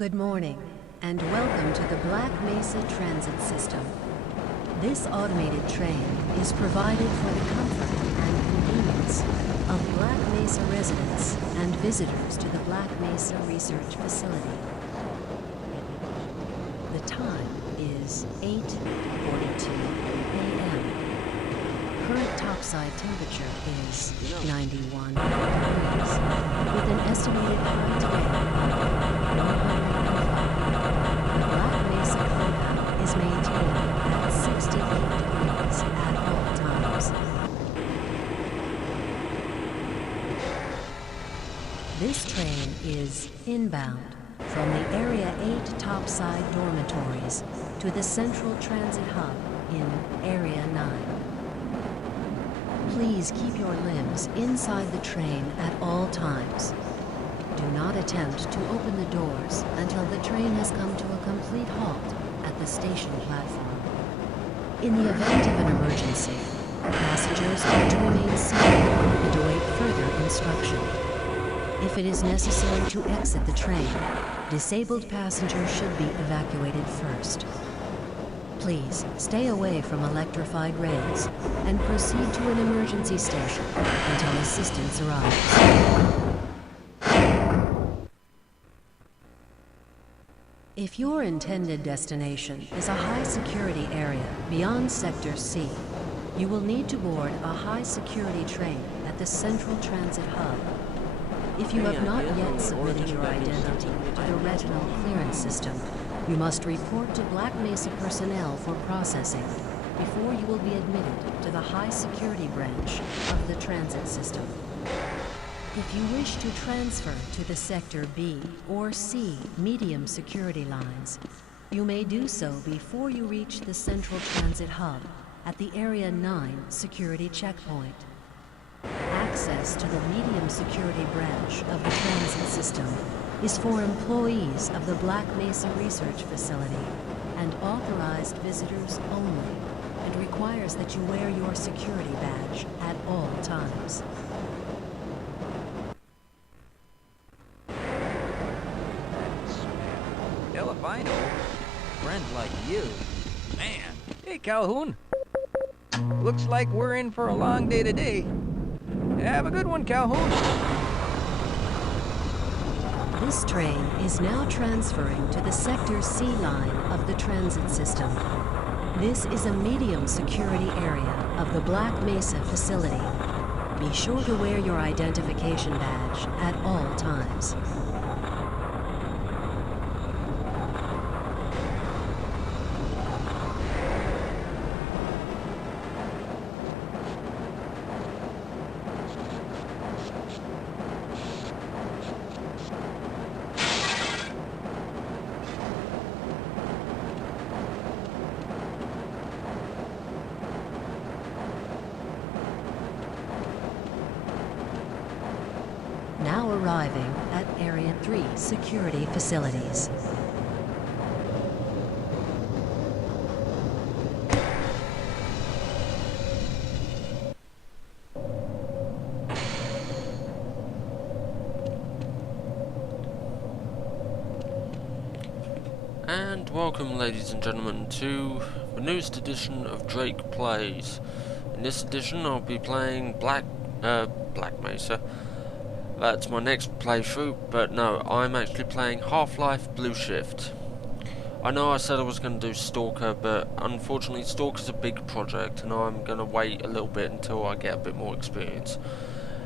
Good morning, and welcome to the Black Mesa Transit System. This automated train is provided for the comfort and convenience of Black Mesa residents and visitors to the Black Mesa Research Facility. The time is 8:42 a.m. Current topside temperature is 91 degrees, with an estimated high today of 105. The Black Mesa compound is maintained at 68 degrees at all times. This train is inbound from the Area 8 topside dormitories to the Central Transit Hub in Area 9. Please keep your limbs inside the train at all times. Do not attempt to open the doors until the train has come to a complete halt at the station platform. In the event of an emergency, passengers are to remain seated and await further instruction. If it is necessary to exit the train, disabled passengers should be evacuated first. Please stay away from electrified rails and proceed to an emergency station until assistance arrives. If your intended destination is a high-security area beyond Sector C, you will need to board a high-security train at the Central Transit Hub. If you have not yet submitted your identity to the retinal clearance system, you must report to Black Mesa personnel for processing before you will be admitted to the high-security branch of the transit system. If you wish to transfer to the Sector B or C medium security lines, you may do so before you reach the Central Transit Hub at the Area 9 security checkpoint. Access to the medium security branch of the transit system is for employees of the Black Mesa Research Facility and authorized visitors only, and requires that you wear your security badge at all times. Hell if I know. Friends like you. Man. Hey, Calhoun. Looks like we're in for a long day today. Have a good one, Calhoun. This train is now transferring to the Sector C line of the transit system. This is a medium security area of the Black Mesa facility. Be sure to wear your identification badge at all times. Now arriving at Area 3 security facilities. And welcome, ladies and gentlemen, to the newest edition of Drake Plays. In this edition I'll be playing Black Mesa. That's my next playthrough, but no, I'm actually playing Half-Life Blue Shift. I know I said I was going to do Stalker, but unfortunately Stalker's a big project and I'm going to wait a little bit until I get a bit more experience.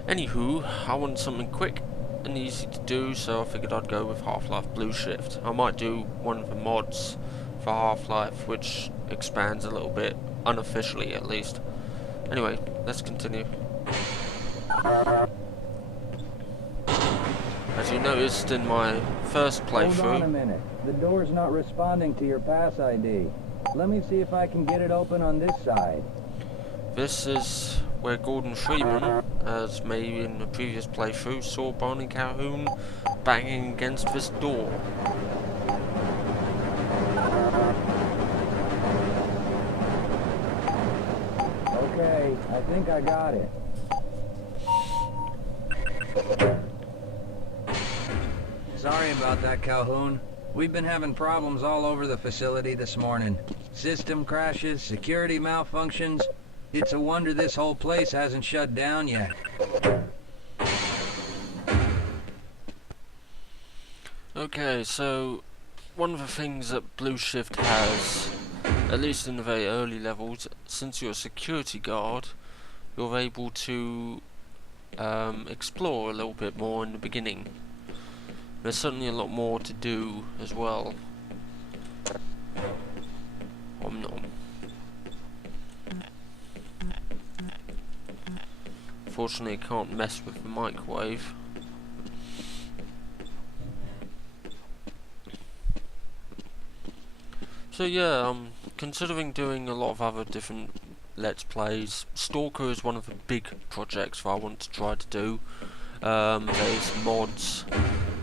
Anywho, I wanted something quick and easy to do, so I figured I'd go with Half-Life Blue Shift. I might do one of the mods for Half-Life, which expands a little bit, unofficially at least. Anyway, let's continue. As you noticed in my first playthrough... Hold on a minute. The door's not responding to your pass ID. Let me see if I can get it open on this side. This is where Gordon Freeman, as maybe in the previous playthrough, saw Barney Calhoun banging against this door. Okay, I think I got it. Sorry about that, Calhoun. We've been having problems all over the facility this morning. System crashes, security malfunctions. It's a wonder this whole place hasn't shut down yet. Okay, so one of the things that Blue Shift has, at least in the very early levels, since you're a security guard, you're able to explore a little bit more in the beginning. There's certainly a lot more to do as well. Om nom. Fortunately, I can't mess with the microwave. So yeah, considering doing a lot of other different Let's Plays, Stalker is one of the big projects that I want to try to do. There's mods.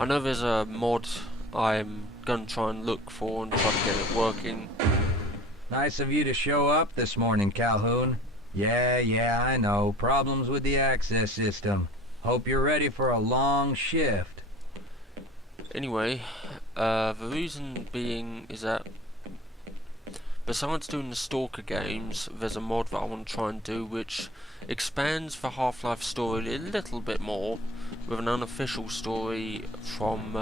I know there's a mod I'm gonna try and look for and try to get it working. Nice of you to show up this morning, Calhoun. Yeah, I know. Problems with the access system. Hope you're ready for a long shift. Anyway, the reason being is that besides doing the Stalker games, there's a mod that I want to try and do which expands the Half-Life story a little bit more with an unofficial story from,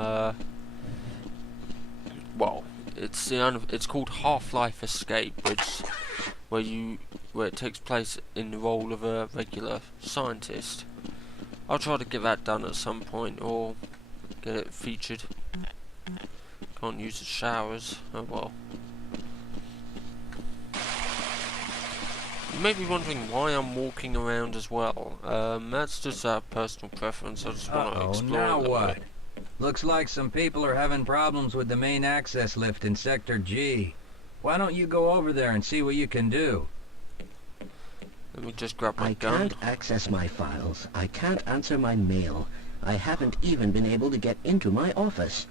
well, it's called Half-Life Escape, where it takes place in the role of a regular scientist. I'll try to get that done at some point, or get it featured. Can't use the showers, oh well. You may be wondering why I'm walking around as well. That's just a personal preference. I just want to explore now a little what? bit. Looks like some people are having problems with the main access lift in Sector G. Why don't you go over there and see what you can do? Let me just grab my I gun. can't access my files. I can't answer my mail. I haven't even been able to get into my office.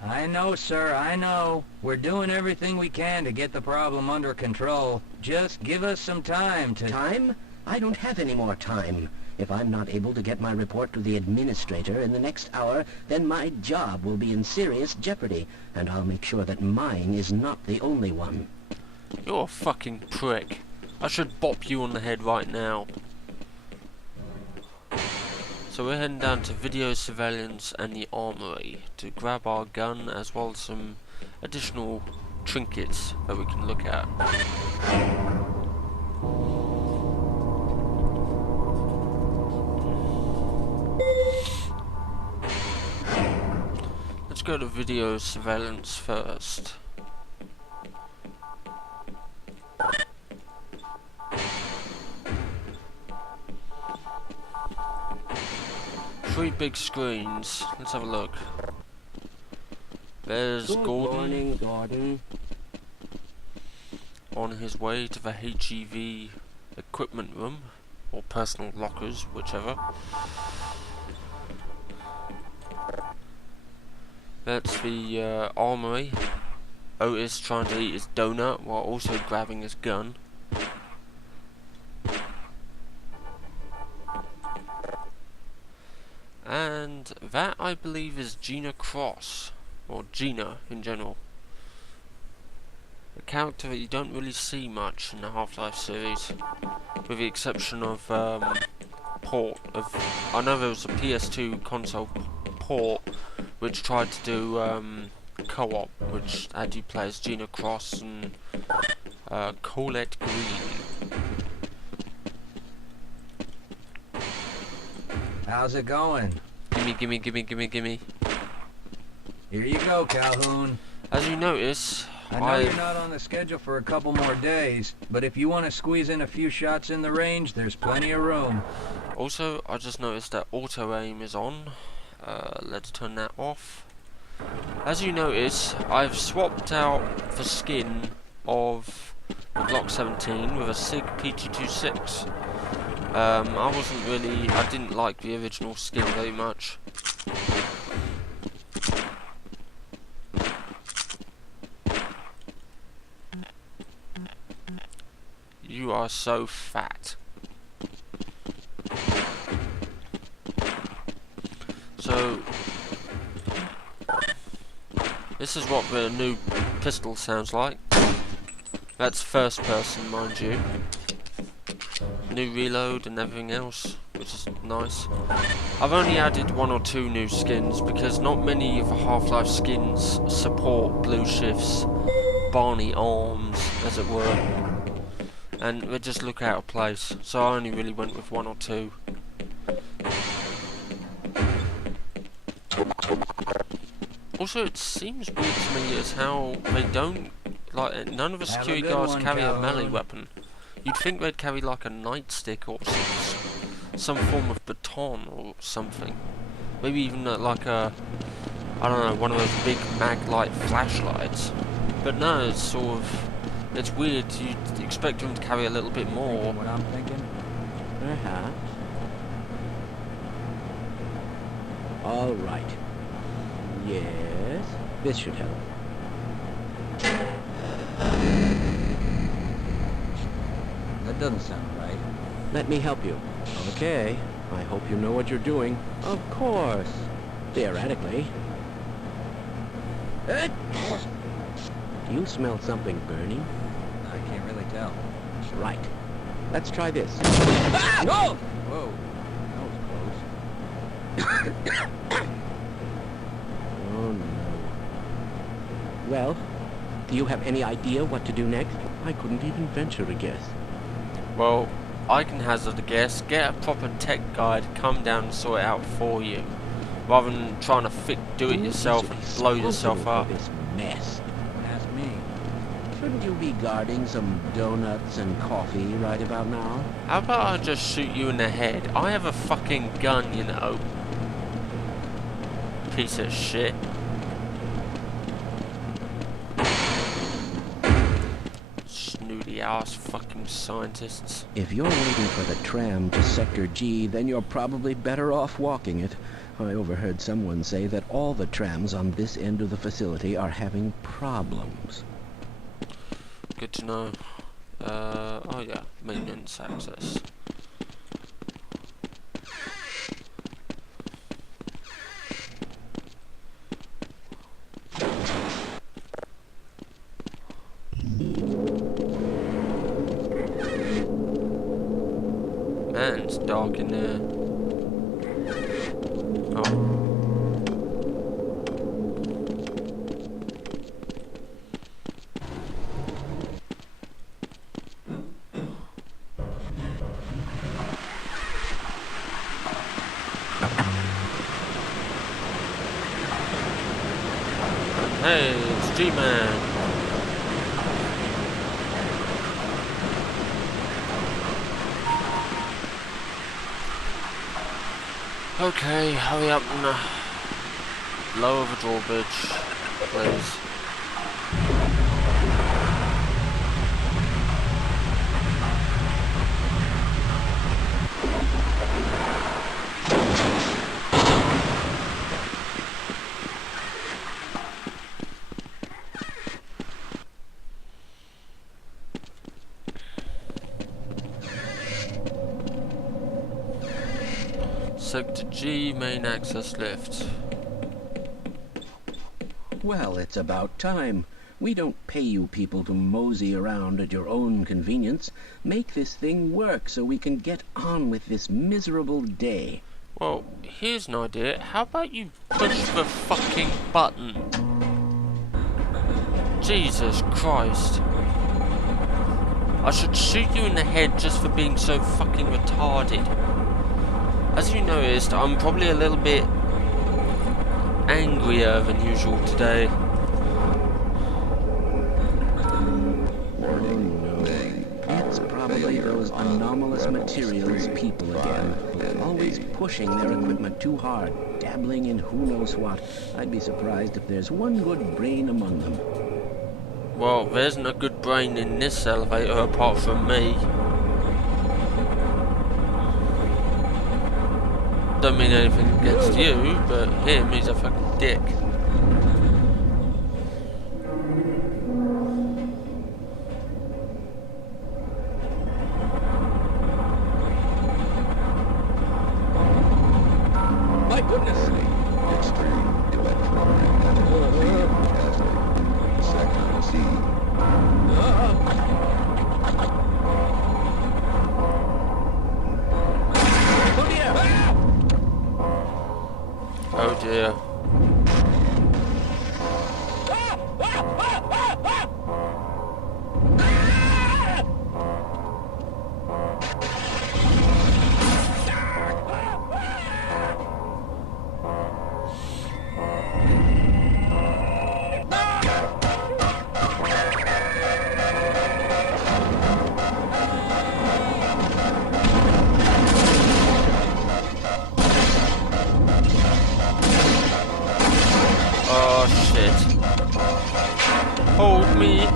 I know, sir, I know. We're doing everything we can to get the problem under control. Just give us some time to... Time? I don't have any more time. If I'm not able to get my report to the administrator in the next hour, then my job will be in serious jeopardy, and I'll make sure that mine is not the only one. You're a fucking prick. I should bop you on the head right now. So we're heading down to video surveillance and the armory to grab our gun as well as some additional trinkets that we can look at. Let's go to video surveillance first. Three big screens. Let's have a look. There's Good Gordon morning, Gordon. on his way to the HEV equipment room, or personal lockers, whichever. That's the armory. Otis trying to eat his donut while also grabbing his gun. And that, I believe, is Gina Cross, or Gina in general. A character that you don't really see much in the Half-Life series, with the exception of port of. I know there was a PS2 console port which tried to do co-op, which had you play as Gina Cross and Colette Green. How's it going? Gimme. Here you go, Calhoun. As you notice, I know you're not on the schedule for a couple more days, but if you want to squeeze in a few shots in the range, there's plenty of room. Also, I just noticed that auto aim is on. Let's turn that off. As you notice, I've swapped out the skin of the Glock 17 with a SIG P226. I didn't like the original skin very much. You are so fat. So This is what the new pistol sounds like. That's first person, mind you. New reload and everything else, which is nice. I've only added 1 or 2 new skins because not many of the Half-Life skins support blue shifts, Barney arms, as it were, and they just look out of place. So I only really went with 1 or 2. Also, it seems weird to me as how they don't, like, none of the security guards carry a melee weapon. You'd think they'd carry like a nightstick or some form of baton or something. Maybe even like a, I don't know, one of those big mag-light flashlights. But no, it's sort of, it's weird. You'd expect them to carry a little bit more. What I'm thinking? Perhaps. All right. Yes, this should help. That doesn't sound right. Let me help you. Okay. I hope you know what you're doing. Of course. Theoretically. Do you smell something burning? I can't really tell. Right. Let's try this. Ah! No! Whoa. That was close. Oh, no. Well, do you have any idea what to do next? I couldn't even venture a guess. Well, I can hazard a guess. Get a proper tech guy to come down and sort it out for you, rather than trying to do it yourself and blow yourself up. This mess. Ask me. Shouldn't you be guarding some donuts and coffee right about now? How about I just shoot you in the head? I have a fucking gun, you know. Piece of shit. Snooty ass fucking scientists. If you're waiting for the tram to Sector G, then you're probably better off walking it. I overheard someone say that all the trams on this end of the facility are having problems. Good to know. Oh yeah, maintenance access. Man, it's dark in there. Oh. Hey, it's G-Man. Okay, hurry up and lower the drawbridge, please. Sector G, main access lift. Well, it's about time. We don't pay you people to mosey around at your own convenience. Make this thing work so we can get on with this miserable day. Well, here's an idea. How about you push the fucking button? Jesus Christ. I should shoot you in the head just for being so fucking retarded. As you noticed, I'm probably a little bit angrier than usual today. Oh no. It's probably those anomalous materials people again. Always pushing their equipment too hard, dabbling in who knows what. I'd be surprised if there's one good brain among them. Well, there isn't a good brain in this elevator apart from me. Don't mean anything against you, but him, he's a fucking dick. My goodness! Extreme electromagnetic field has Oh dear. Oh shit. Hold me.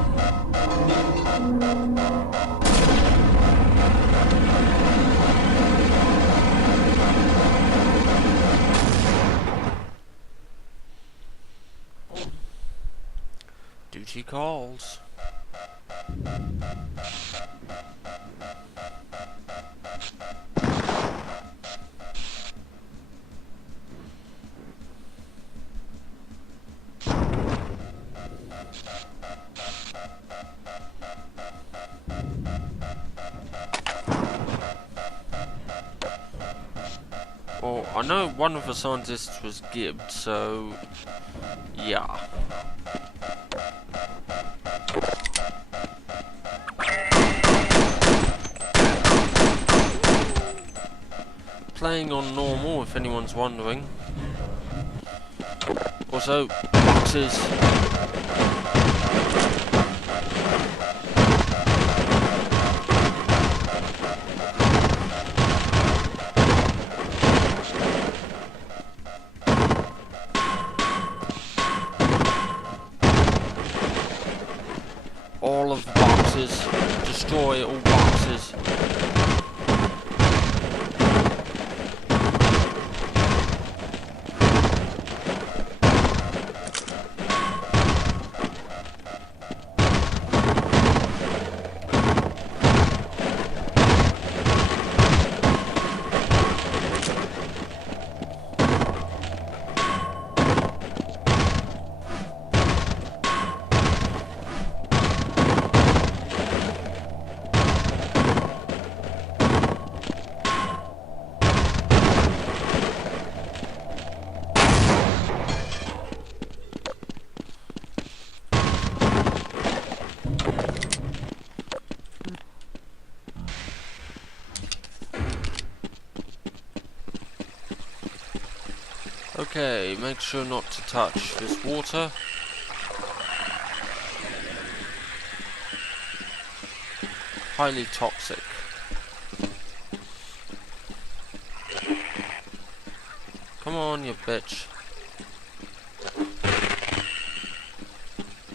Duty calls. Well, I know one of the scientists was gibbed, so yeah. Playing on normal, if anyone's wondering. Also, boxes. All of the boxes. Destroy all boxes. Okay, make sure not to touch this water. Highly toxic. Come on, you bitch.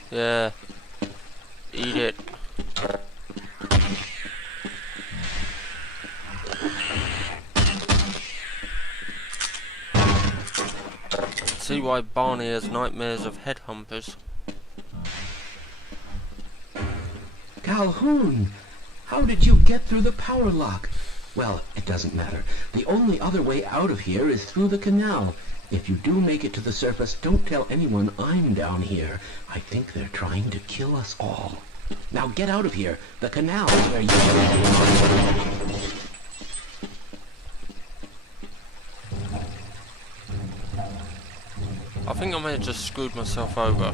Yeah. Eat it. See why Barney has nightmares of headhumpers. Calhoun! How did you get through the power lock? Well, it doesn't matter. The only other way out of here is through the canal. If you do make it to the surface, don't tell anyone I'm down here. I think they're trying to kill us all. Now get out of here. The canal is where you belong. I think I may have just screwed myself over.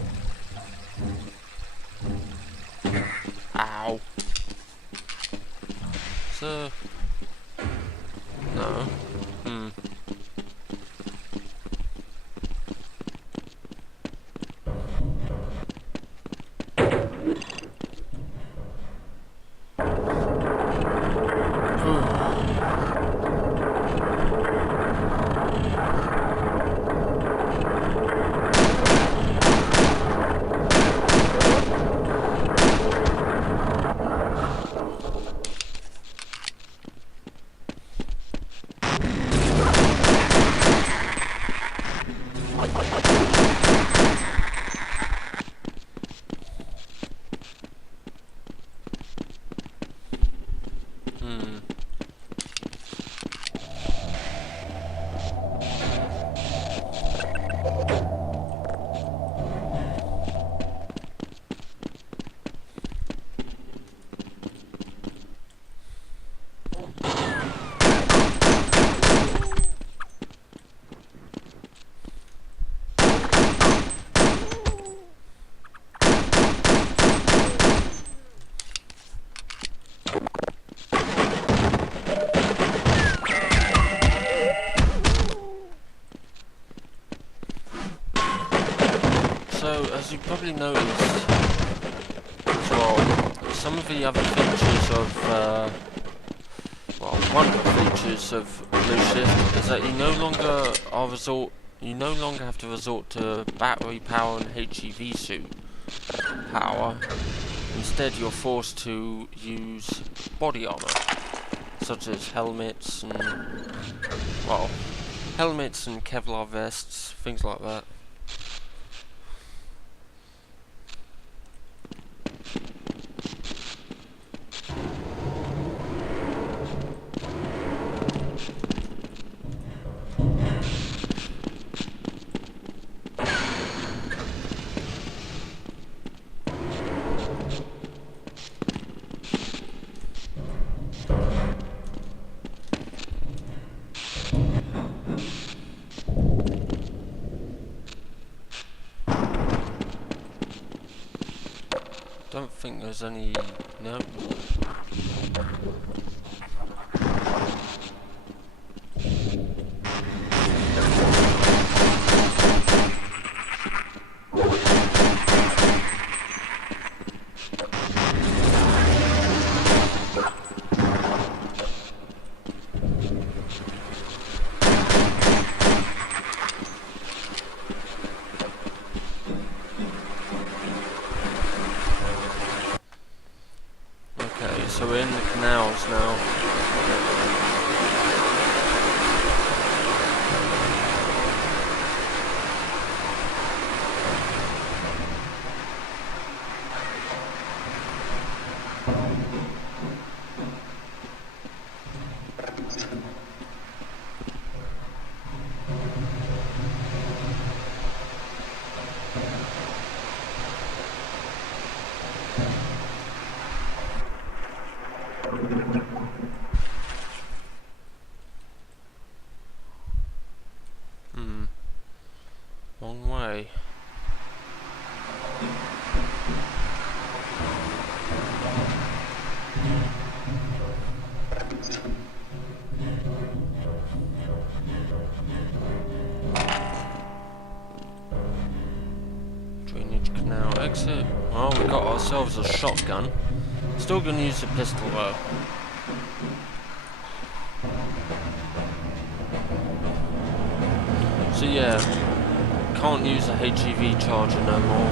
Ow. So... no. So, as you probably noticed, as well, some of the other features of, well, one of the features of Blue Shift is that you no longer have to resort to battery power and HEV suit power. Instead, you're forced to use body armor, such as helmets and, well, helmets and Kevlar vests, things like that. Don't think there's any... no. So we're in the canals now. Long way. Drainage canal exit. Well, we got ourselves a shotgun. Still gonna use the pistol though. So yeah, can't use the HEV charger no more.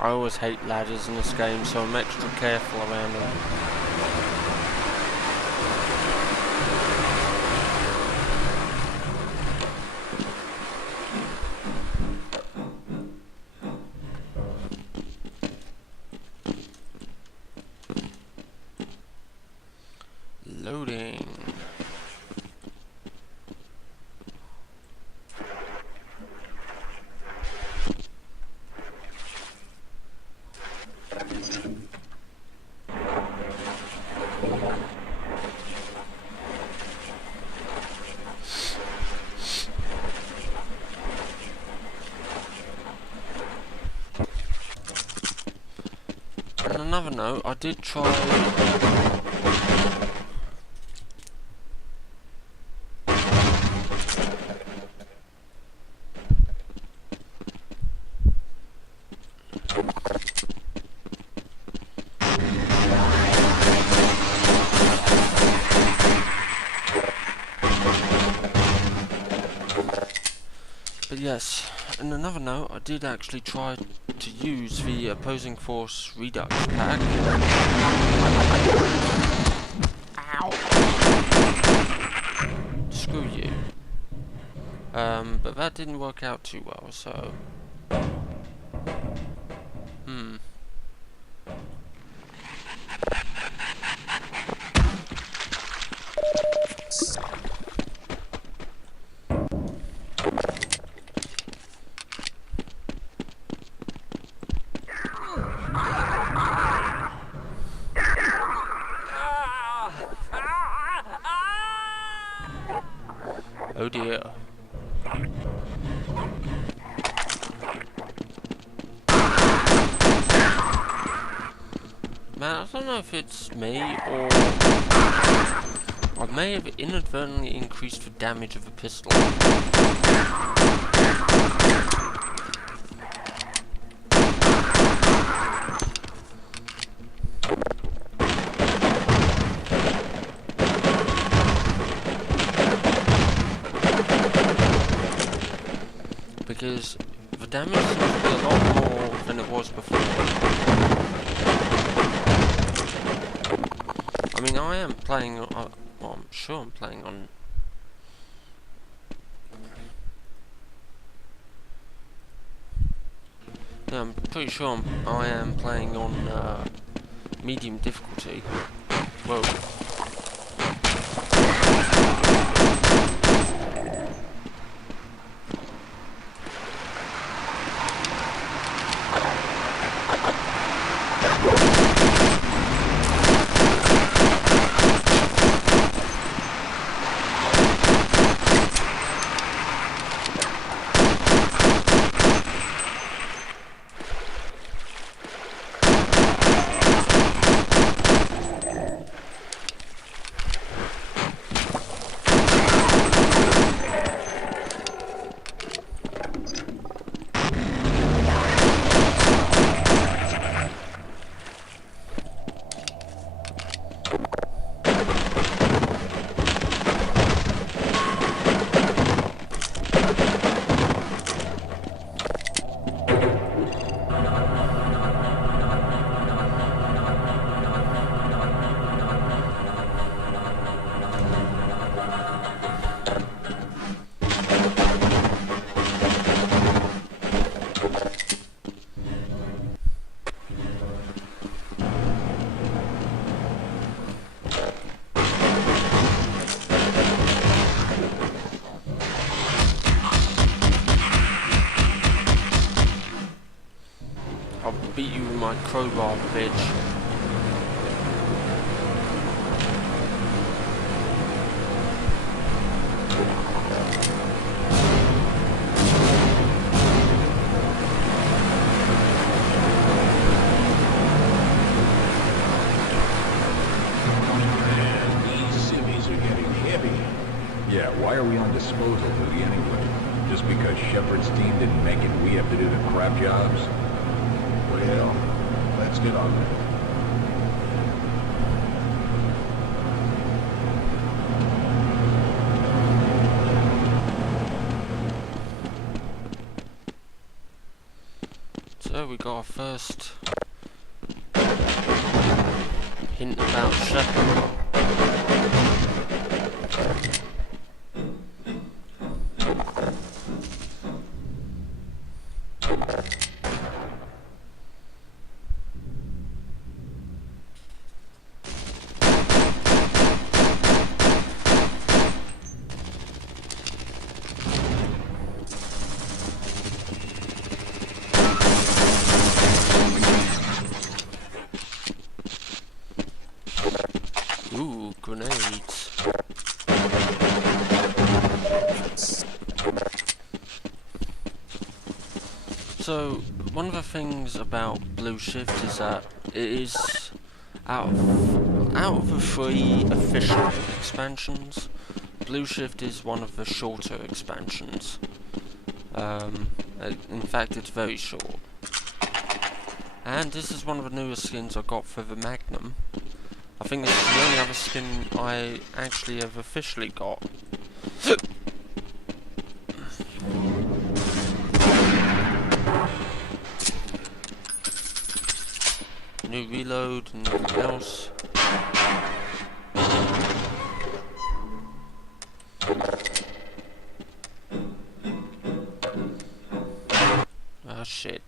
I always hate ladders in this game, so I'm extra careful around them. Loading. On another note, I did try... But yes, in another note, I did actually try to use the opposing force redux pack. Ow! Screw you. But that didn't work out too well, so... Man, I don't know if it's me or I may have inadvertently increased the damage of a pistol. Because the damage seems to be a lot more than it was before. I mean, I am playing on, well, I'm sure I'm playing on... Yeah, I'm pretty sure I am playing on medium difficulty. Whoa. Beat you with my crowbar, bitch. Yeah, why are we on disposal duty anyway? Just because Shepard's team didn't make it, we have to do the crap jobs? Well, let's get on with it. So we got our first hint about Shepard. Ooh, grenades. So, one of the things about Blue Shift is that it is out of the 3 official expansions, Blue Shift is one of the shorter expansions. In fact, it's very short. And this is one of the newest skins I got for the Magnum. I think this is the only other skin I actually have officially got. New reload and nothing else. Ah, shit.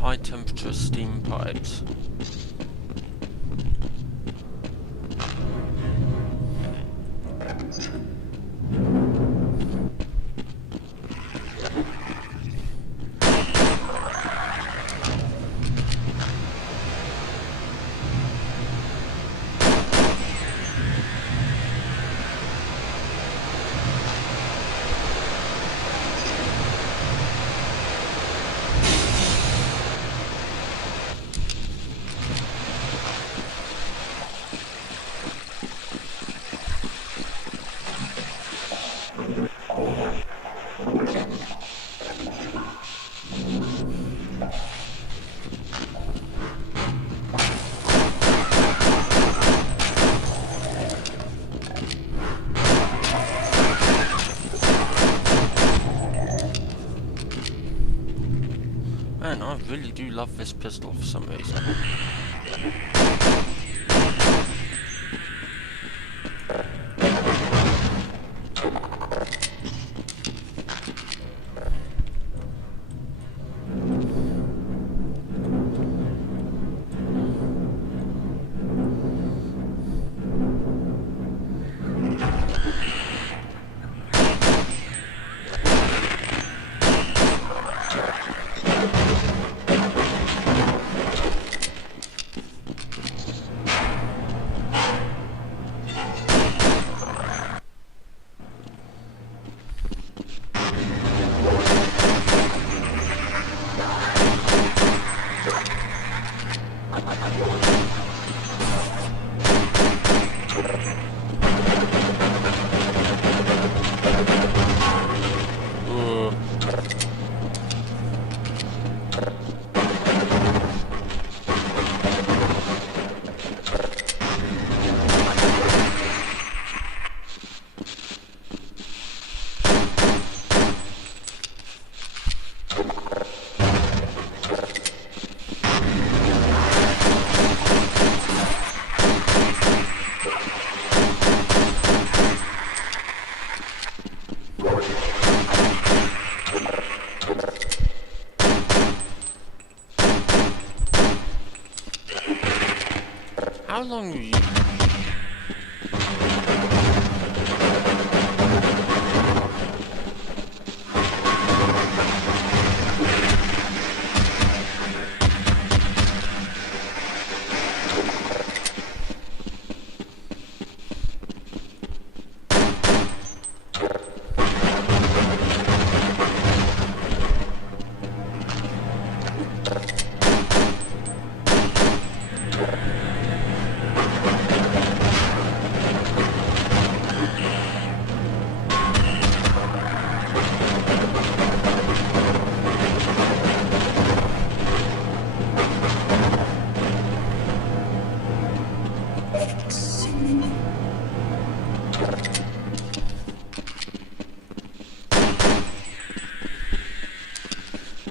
High temperature steam pipes. man, I really do love this pistol for some reason. How long are you?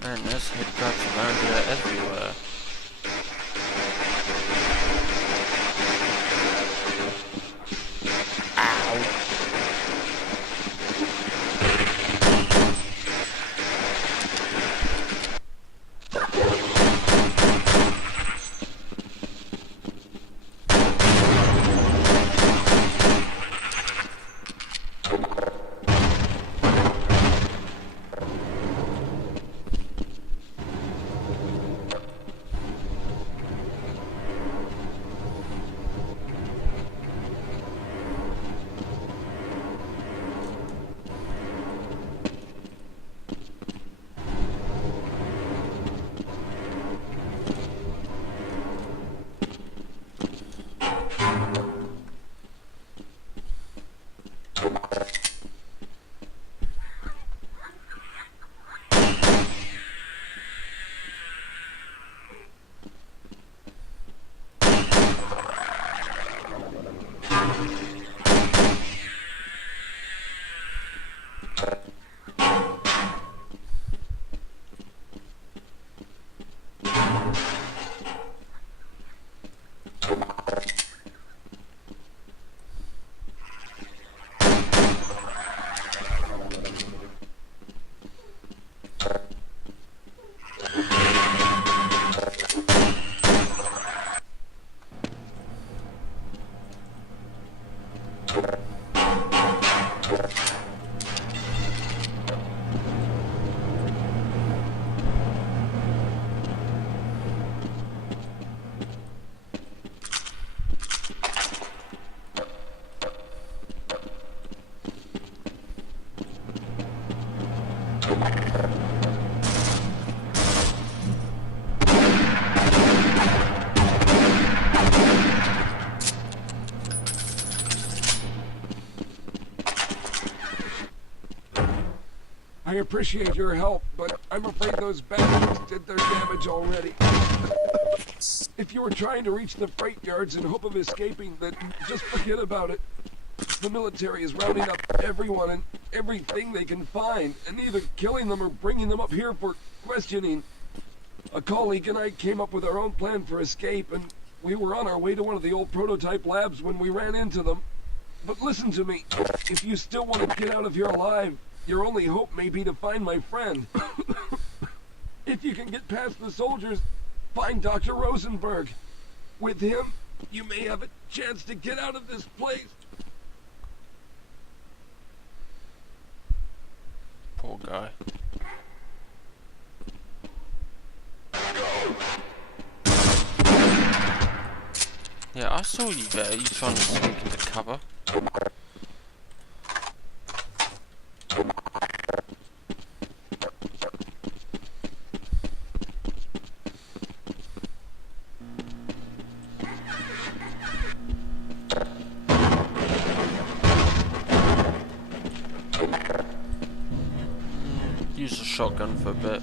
Man, there's headguards around here everywhere. I appreciate your help, but I'm afraid those bastards did their damage already. If you were trying to reach the freight yards in hope of escaping, then just forget about it. The military is rounding up everyone and everything they can find, and either killing them or bringing them up here for questioning. A colleague and I came up with our own plan for escape, and we were on our way to one of the old prototype labs when we ran into them. But listen to me. If you still want to get out of here alive, your only hope may be to find my friend. If you can get past the soldiers, find Dr. Rosenberg. With him, you may have a chance to get out of this place. Poor guy. Yeah, I saw you there. You trying to sneak into cover. Use a shotgun for a bit.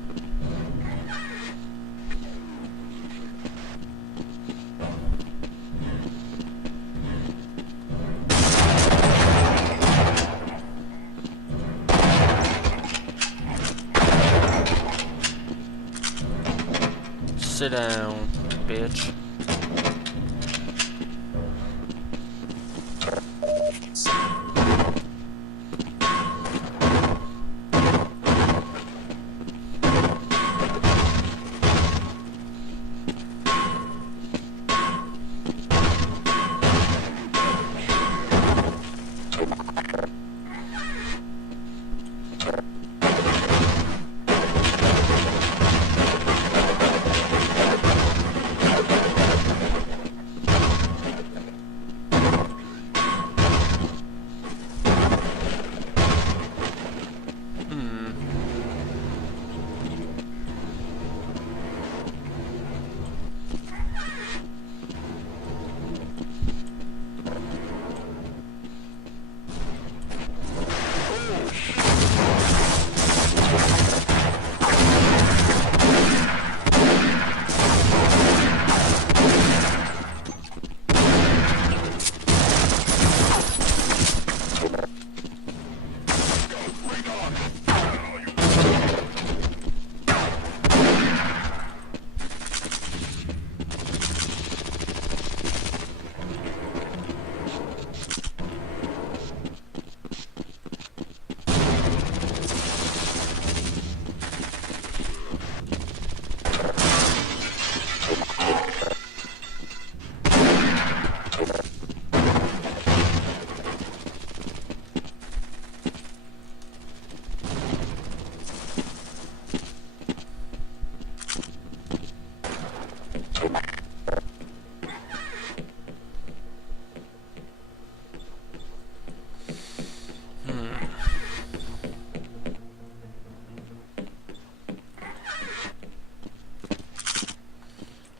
Sit down, bitch.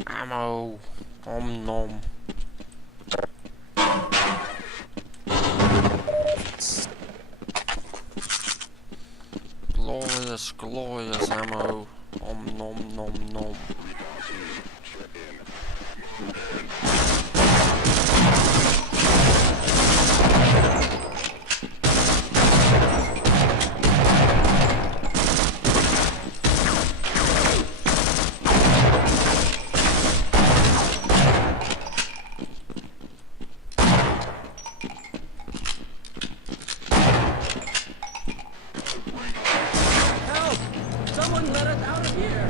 Ammo. Om nom. Glorious, glorious ammo. Om nom nom nom. Someone let us out of here!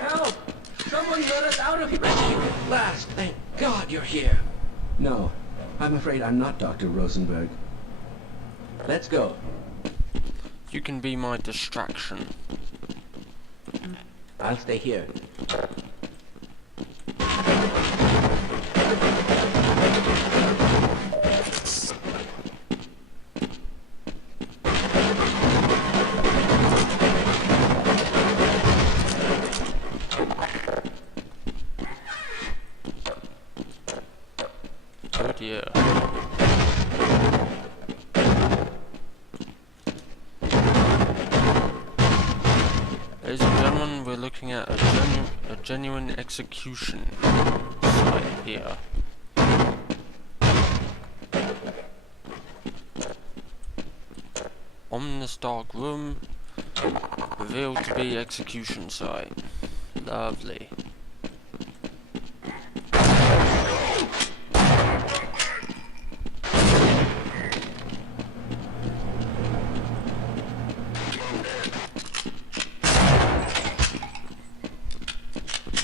Help! Someone let us out of here! At last, thank God you're here. No, I'm afraid I'm not Dr. Rosenberg. Let's go. You can be my distraction. I'll stay here. Oh dear. Ladies and gentlemen, we're looking at a genuine execution site here. Ominous dark room, revealed to be execution site. Lovely.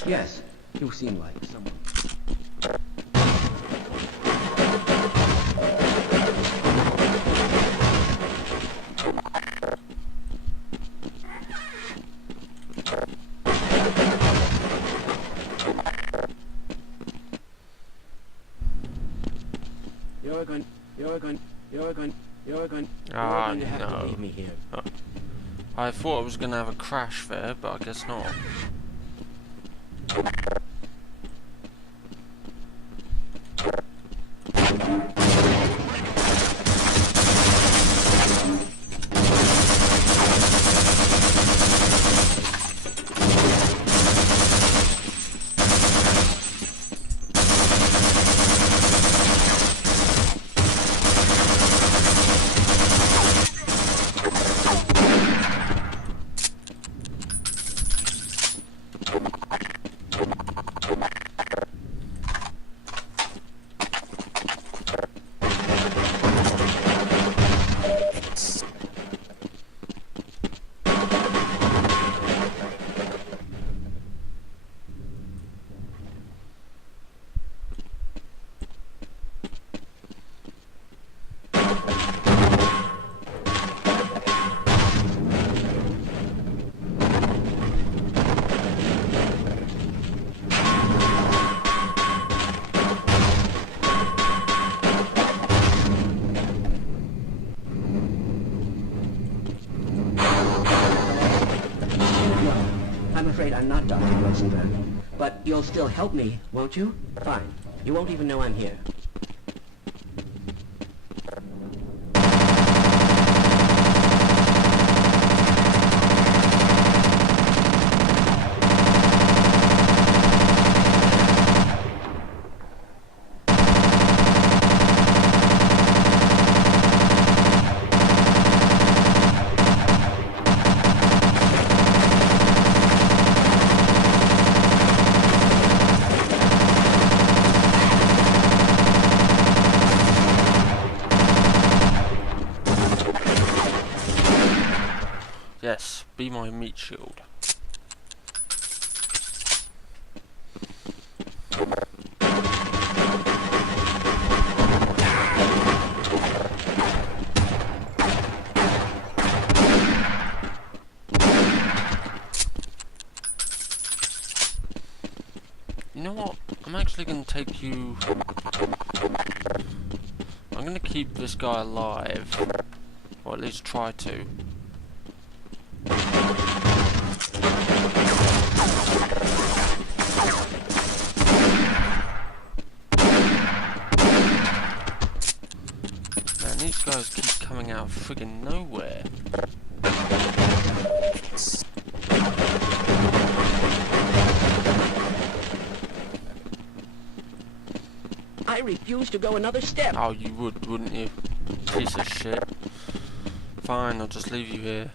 Yes, you seem like someone. You're going to have to leave me here. I thought I was going to have a crash there, but I guess not. I'm afraid I'm not Dr. Rosenberg. But you'll still help me, won't you? Fine. You won't even know I'm here. Yes, be my meat shield. You know what? I'm actually going to take you... I'm going to keep this guy alive. Or at least try to. Man, these guys keep coming out of friggin' nowhere. I refuse to go another step. Oh, you would, wouldn't you? Piece of shit. Fine, I'll just leave you here.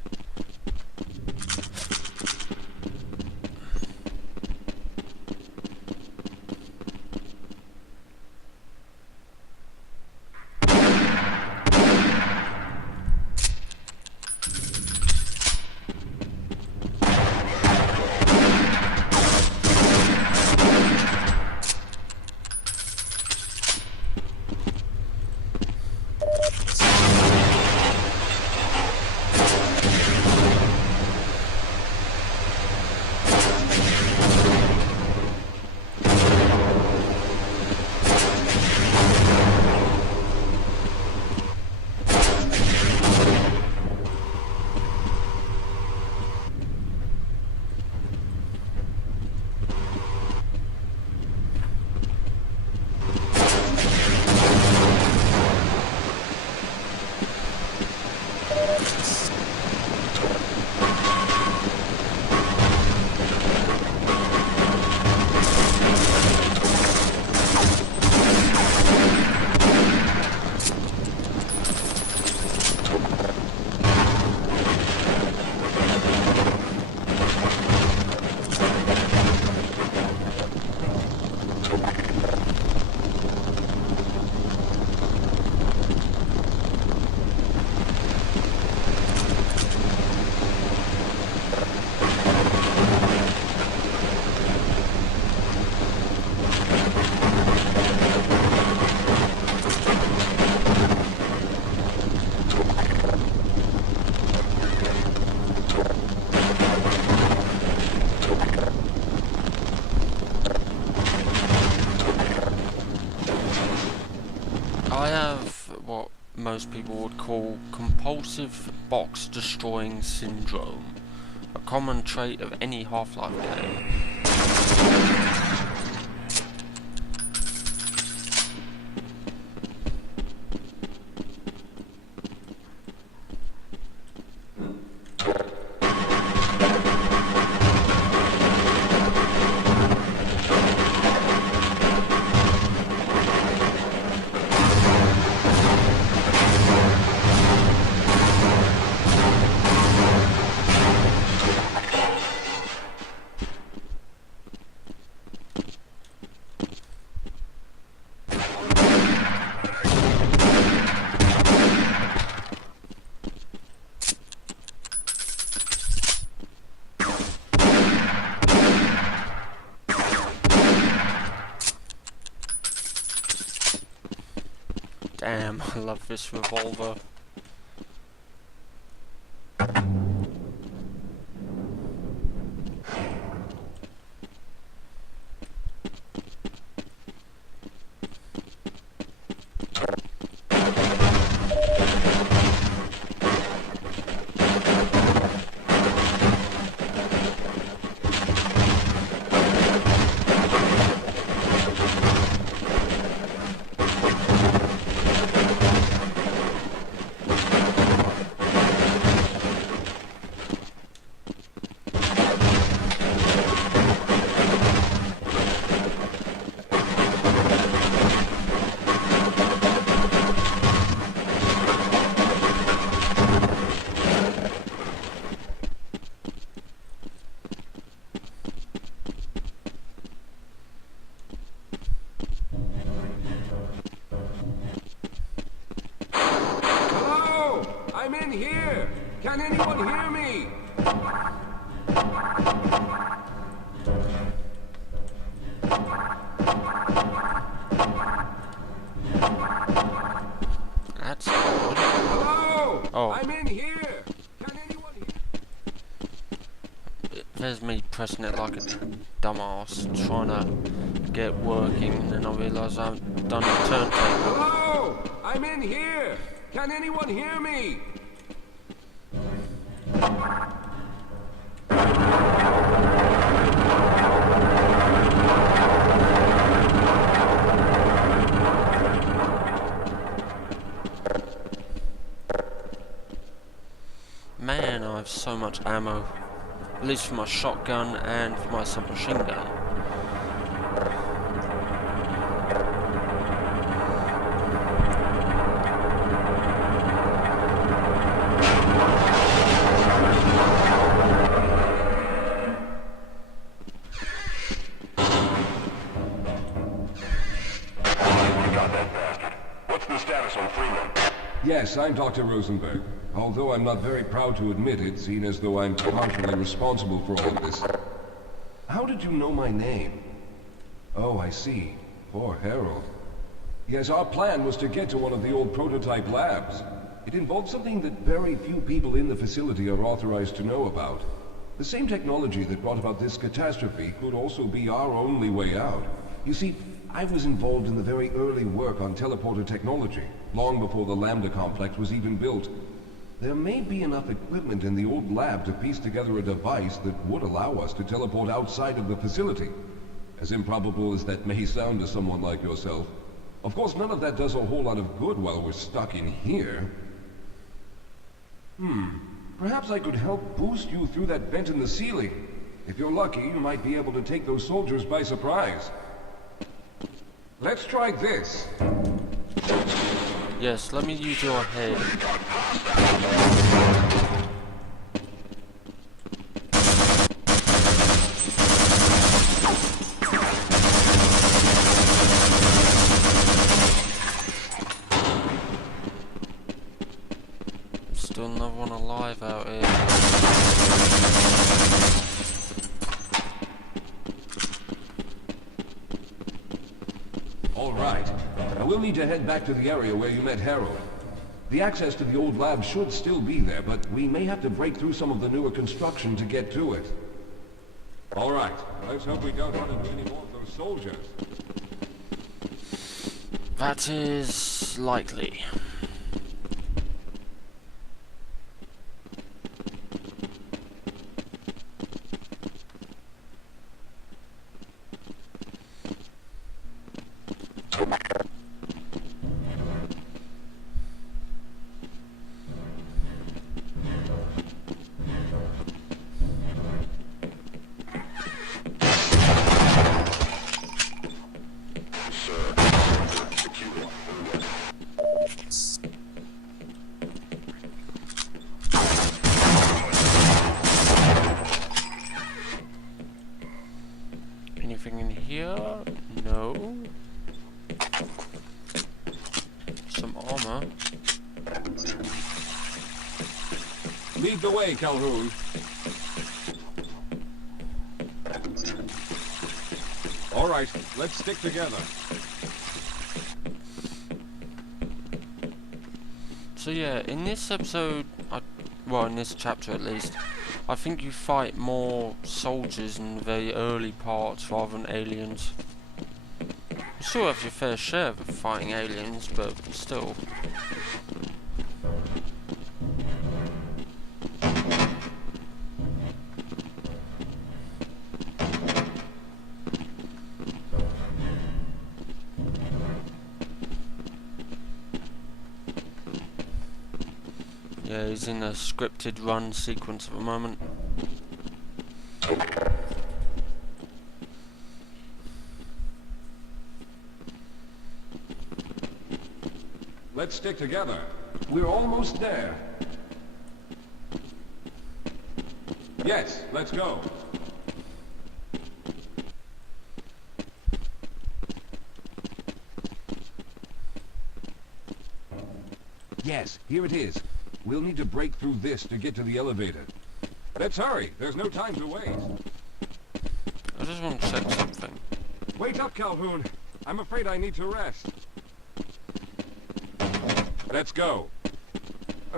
most people would call compulsive box destroying syndrome, a common trait of any Half-Life game. Damn, I love this revolver. I'm in here! Can anyone hear me? That's odd. Hello! Oh. I'm in here! Can anyone hear? There's me pressing it like a dumbass, trying to get it working, and then I realise I haven't done the turntable. Hello! I'm in here! Can anyone hear me? Man, I have so much ammo. At least for my shotgun and for my submachine gun. Yes, I'm Dr. Rosenberg. Although I'm not very proud to admit it, seeing as though I'm partially responsible for all of this. How did you know my name? Oh, I see. Poor Harold. Yes, our plan was to get to one of the old prototype labs. It involved something that very few people in the facility are authorized to know about. The same technology that brought about this catastrophe could also be our only way out. You see, I was involved in the very early work on teleporter technology, long before the Lambda complex was even built. There may be enough equipment in the old lab to piece together a device that would allow us to teleport outside of the facility. As improbable as that may sound to someone like yourself. Of course, none of that does a whole lot of good while we're stuck in here. Perhaps I could help boost you through that vent in the ceiling. If you're lucky, you might be able to take those soldiers by surprise. Let's try this. Yes, let me use your head. Still another one alive out here. All right. Now we'll need to head back to the area where you met Harold. The access to the old lab should still be there, but we may have to break through some of the newer construction to get to it. All right. Let's hope we don't run into any more of those soldiers. That is likely. Lead the way, Calhoun. All right, let's stick together. So yeah, in this episode, well, in this chapter at least, I think you fight more soldiers in the very early parts rather than aliens. You still have your fair share of fighting aliens, but still. Yeah, he's in a scripted run sequence at the moment. Let's stick together. We're almost there. Yes, let's go. Yes, here it is. We'll need to break through this to get to the elevator. Let's hurry. There's no time to waste. I just want to check something. Wait up, Calhoun. I'm afraid I need to rest. Let's go.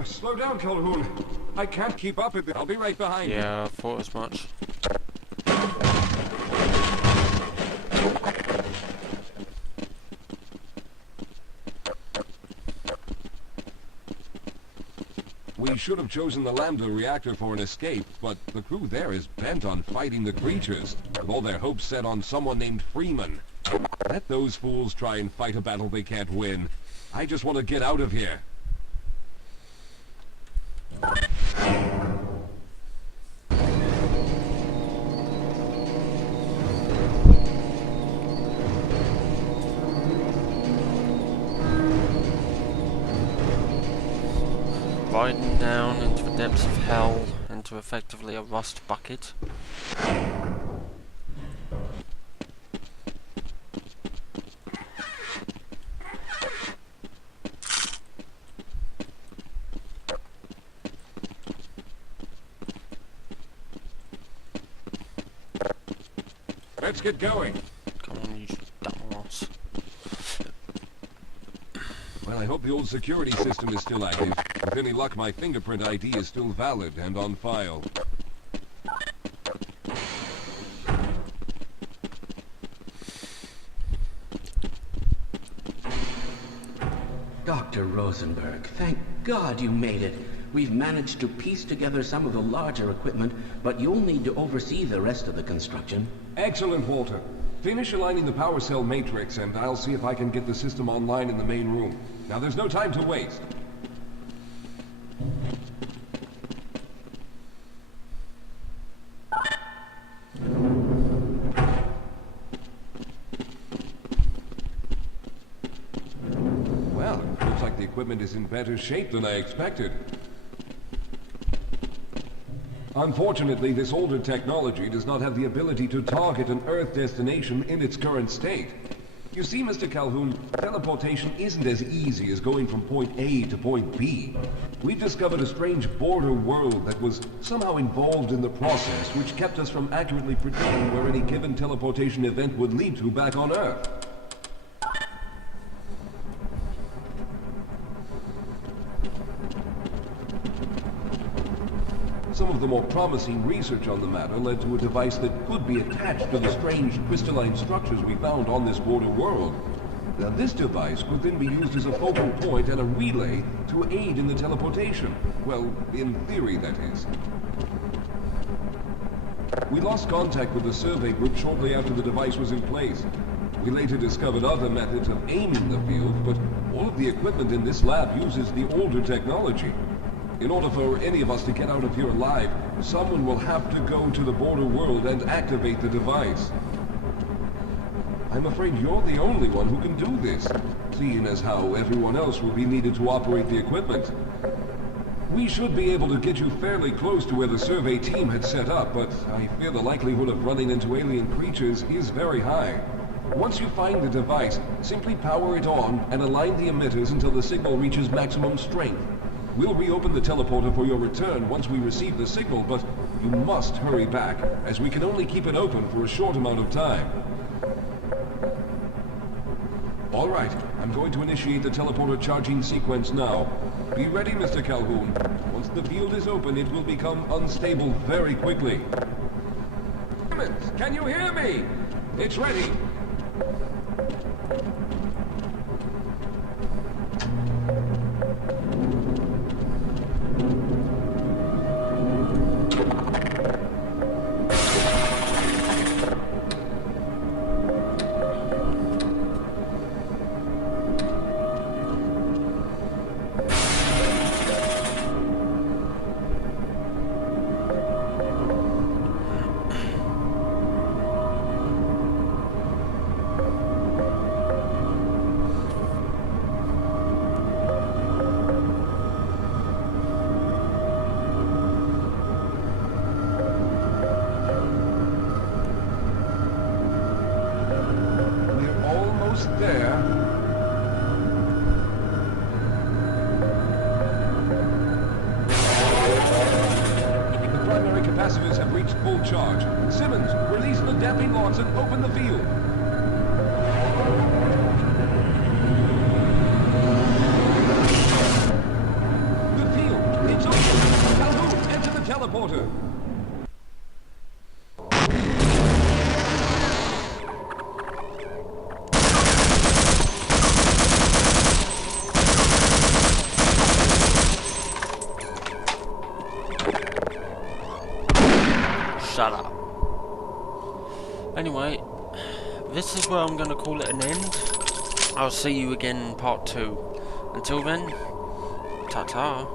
Slow down, Calhoun. I can't keep up with it. I'll be right behind you. Yeah, I thought as much. We should have chosen the Lambda reactor for an escape, but the crew there is bent on fighting the creatures, with all their hopes set on someone named Freeman. Let those fools try and fight a battle they can't win. I just want to get out of here. Riding down into the depths of hell, into effectively a rust bucket. Let's get going. Come on, you dumbass. Well, I hope the old security system is still active. With any luck, my fingerprint ID is still valid and on file. Dr. Rosenberg, thank God you made it. We've managed to piece together some of the larger equipment, but you'll need to oversee the rest of the construction. Excellent, Walter. Finish aligning the power cell matrix, and I'll see if I can get the system online in the main room. Now, there's no time to waste. Well, looks like the equipment is in better shape than I expected. Unfortunately, this older technology does not have the ability to target an Earth destination in its current state. You see, Mr. Calhoun, teleportation isn't as easy as going from point A to point B. We've discovered a strange border world that was somehow involved in the process, which kept us from accurately predicting where any given teleportation event would lead to back on Earth. Some of the more promising research on the matter led to a device that could be attached to the strange crystalline structures we found on this border world. Now, this device could then be used as a focal point and a relay to aid in the teleportation. Well, in theory, that is. We lost contact with the survey group shortly after the device was in place. We later discovered other methods of aiming the field, but all of the equipment in this lab uses the older technology. In order for any of us to get out of here alive, someone will have to go to the border world and activate the device. I'm afraid you're the only one who can do this, seeing as how everyone else will be needed to operate the equipment. We should be able to get you fairly close to where the survey team had set up, but I fear the likelihood of running into alien creatures is very high. Once you find the device, simply power it on and align the emitters until the signal reaches maximum strength. We'll reopen the teleporter for your return once we receive the signal, but you must hurry back, as we can only keep it open for a short amount of time. All right, I'm going to initiate the teleporter charging sequence now. Be ready, Mr. Calhoun. Once the field is open, it will become unstable very quickly. Simmons, can you hear me? It's ready. There. The primary capacitors have reached full charge. Simmons, release the damping rods and open the field. The field, it's open. Calhoun, enter the teleporter. Shut up. Anyway, this is where I'm going to call it an end. I'll see you again in part 2. Until then, ta-ta.